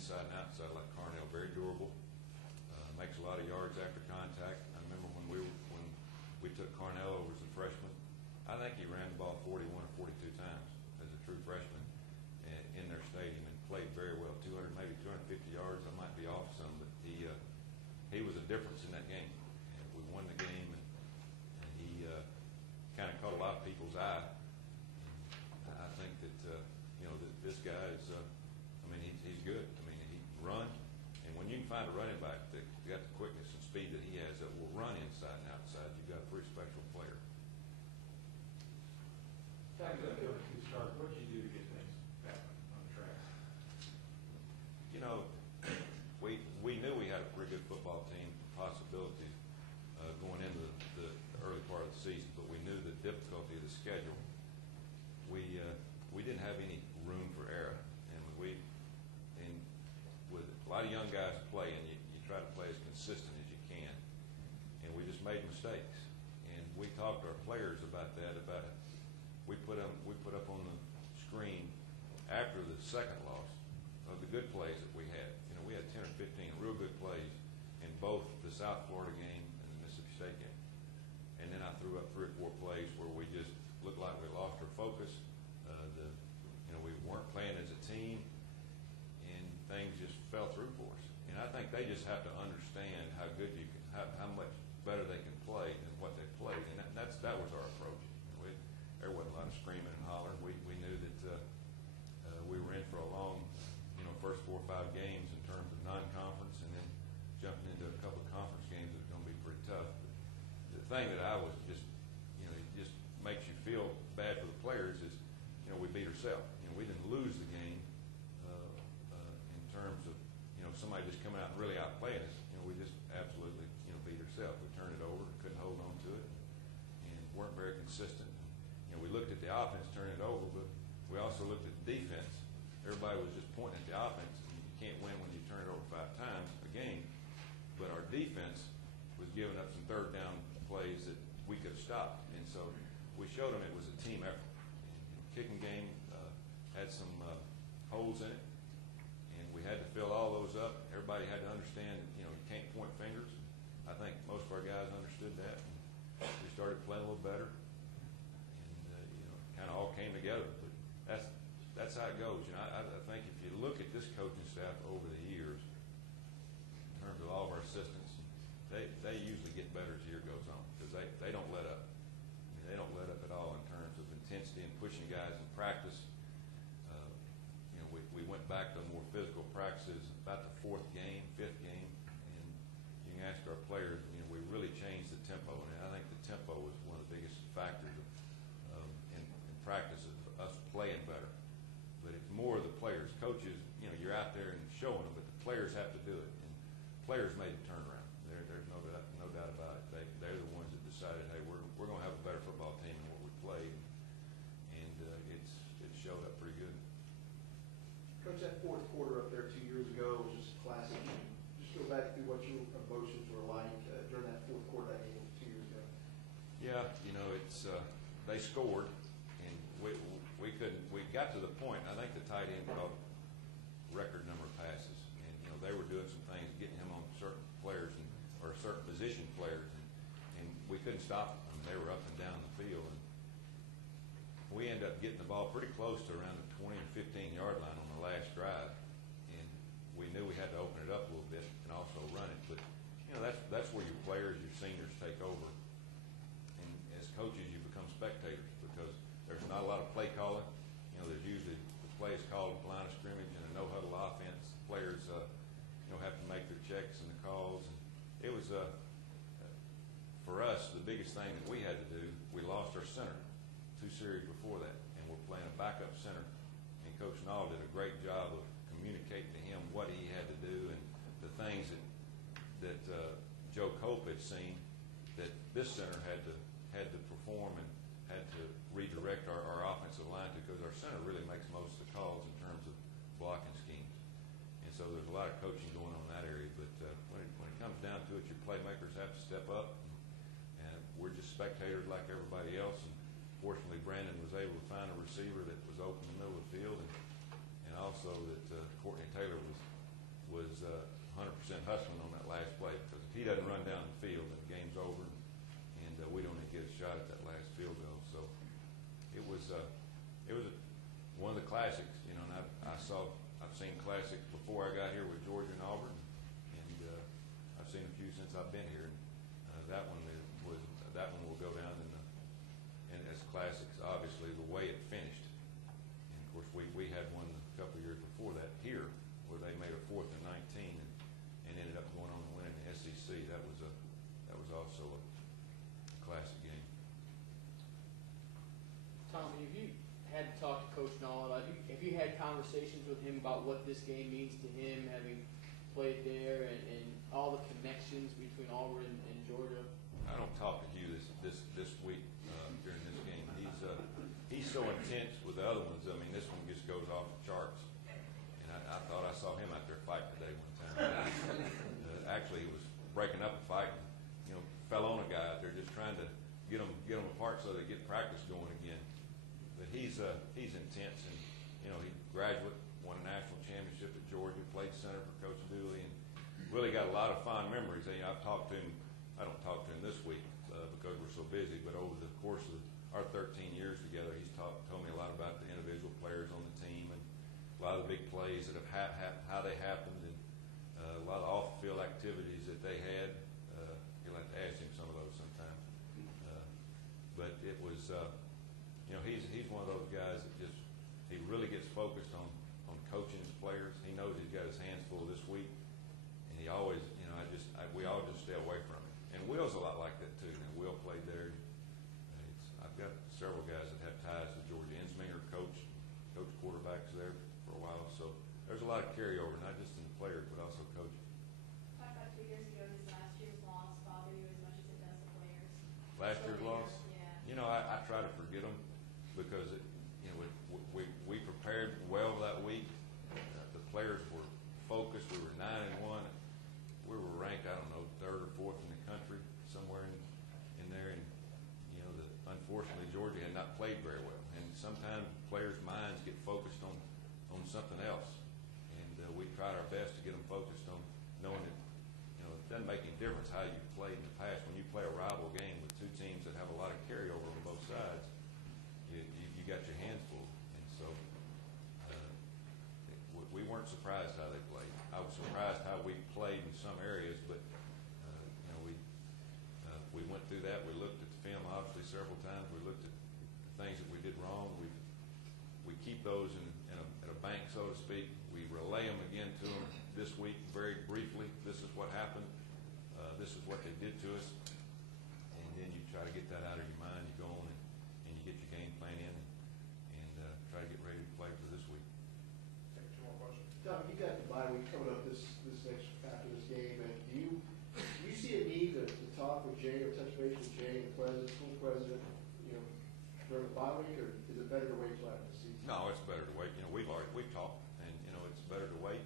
inside and outside like Carnell. Very durable. Makes a lot of yards after contact. I remember when we took Carnell over as a freshman, I think he ran the ball 41 or 42 times as a true freshman in their stadium and played very well. 200, maybe 250 yards. I might be off some, but he was a difference in that game. And we won the game, and he kind of caught a lot of people's eye. I think that this guy is. He's good. He runs, and when you can find a running back that got the quickness and speed that he has that will run inside and outside, you've got a pretty special player. Back to the field to start. What did you do to get things back on track? We knew we had a pretty good football team possibilities going into the early part of the season, but we knew the difficulty of the schedule. We didn't have any room for error, and with a lot of young guys playing, you try to play as consistent as you can, and we just made mistakes. And we talked to our players about that. We put up on the screen after the second loss of the good plays that we had. We had 10 or 15 real good plays in both the South Florida game and the Mississippi State game. And then I threw up 3 or 4 plays where we just looked like we lost our focus. We weren't playing as a team, and things just fell through for us. And I think they just have to understand how good how much better they can play than what they played. And that was our approach. There wasn't a lot of screaming and hollering. We knew that we were in for a long, first 4 or 5 games in terms of non-conference, and then jumping into a couple of conference games that are going to be pretty tough. But the thing that I was just, it just makes you feel bad for the players is, we beat ourselves. We didn't lose the game in terms of, somebody just coming out and really outplaying us. We just absolutely, beat ourselves. We turned it over, couldn't hold on to it, and weren't very consistent. We looked at the offense turning it over, but we also looked at the defense. Everybody was just pointing at the offense. You can't win when you turn it over 5 times a game. But our defense was giving up some third down plays that we could have stopped. And so we showed them it was a team effort. Kicking game had some holes in it, and we had to fill all those up. Everybody had to understand that, you can't point fingers. I think most of our guys understood that. And we started playing a little better, and kind of all came together. But that's how it goes. I think if you look at this coaching staff over the years, in terms of all of our assistants, they usually get better as the year goes on because they don't let up. They don't let up at all in terms of intensity and pushing guys in practice. We went back to more physical practices about the 4th game, 5th game, and you can ask our players. We really changed the tempo, and I think the tempo was one of the biggest factors in practice of us playing better. But it's more of the players. Coaches, you're out there and showing them, but the players have to do it. And players made the turnaround. There's no doubt about it. They're the ones that decided, hey, we're going to have a better football team than what we played, and it showed up pretty good. Coach, that 4th quarter up there 2 years ago was just classic. Just go back through what your emotions were like during that 4th quarter that game 2 years ago. Yeah, it's they scored, and we couldn't. We got to the point. I think the tight end caught record number of passes, and they were doing some things, getting him on certain players or certain position players, and we couldn't stop them. They were up and down the field, and we ended up getting the ball pretty close to around the 20 or 15-yard line on the last drive, and we knew we had to open it up a little bit and also run it. But that's where your players, your seniors take over, and as coaches, you become spectators because there's not a lot of play calling. There's usually the play is called at the line of scrimmage and a no-huddle offense. Players, have to make their checks and the calls. And it was for us the biggest thing that we had to do. We lost our center 2 series before that, and we're playing a backup center. And Coach Nall did a great job of seen classics before I got here with Georgia and Auburn, and I've seen a few since I've been here. That one will go down in as classics. Obviously, the way it finished. And of course, we had one a couple of years before that here, where they made a 4th and 19 and ended up going on to win the SEC. That was also a classic game. Tommy, have you had to talk to Coach Nolan? Have you had conversations with him about what this game means to him, having played there, and all the connections between Auburn and Georgia? I don't talk to Hugh this week during this game. He's so intense with the other ones. I mean, this one just goes off the charts. And I thought I saw him out there fighting today one time. Actually, he was breaking up a fight. And, fell on a guy out there just trying to get them apart so they get practice going again. But he's intense, and he graduate, won a national championship at Georgia, played center for Coach Dooley, and really got a lot of fond memories. I've talked to him. I don't talk to him this week because we're so busy, but over the course of our 13 years together, he's told me a lot about the individual players on the team and a lot of the big plays that have how they happened, and a lot of off-field activities that they had. You'll have to ask him some of those sometime. But it was, he's one of those guys that he really gets focused on coaching his players. He knows he's got his hands full this week, and he always, we all just stay away from him. And Will's a lot like that too. And Will played there. I've got several guys that have ties to Georgia. Insminger coach quarterbacks there for a while. So there's a lot of carryover, not just in the players, but also coaching. Talked about 2 years ago, his last year's loss bothered you as much as it does the players. Last year's loss? Yeah. I try to forget them because we prepared well that week. The players were focused. We were 9-1. We were ranked, I don't know, 3rd or 4th in the country, somewhere in there. And unfortunately, Georgia had not played very well. And sometimes players' minds get focused on something else. And we tried our best to get them focused on knowing that it doesn't make any difference how you played in the past. When you play a rival game with two teams that have a lot of carryover on both sides, you got your hands full. And so we weren't surprised how they played. I was surprised how we played in some areas, but we went through that. We looked at the film obviously several times. We looked at the things that we did wrong. We keep those in a bank, so to speak. We relay them again to them this week very briefly. This is what happened. This is what they did to us. And then you try to get that out of your mind. You go on and you get your game plan in and try to get ready to play for this week. Take 2 more questions. Tom, you got the bye week coming up this next after this game, and do you see a need to talk with Jay or touch base with Jay, the president, school president, during the bye week, or is it better to wait till after the season? No, it's better to wait. We've talked, and it's better to wait.